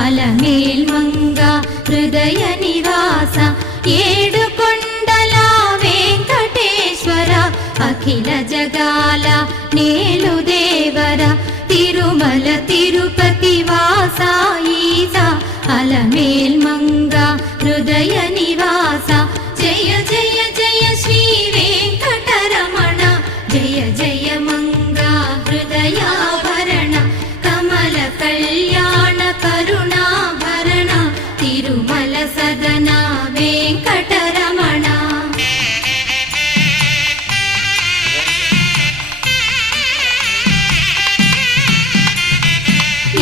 అలమేల్మంగ హృదయ నివాస ఏడుకొండల వెంకటేశ్వర అఖిల జగాల నేలు దేవర తిరుమల తిరుపతి వాస ఈస అలమేల్మంగ హృదయ నివాస జయ జయ జయ శ్రీ వెంకటరమణ జయ జయ మంగ హృదయాభరణ కమల కళ్యాణ కరుణాభరణ తిరుమల సదన వెంకటరమణ.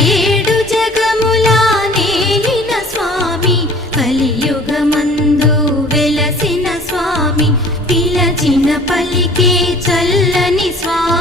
ఏడు జగముల నేలిన స్వామి కలియుగమందు వెలసిన స్వామి పిలచిన పలికే చల్లని స్వామి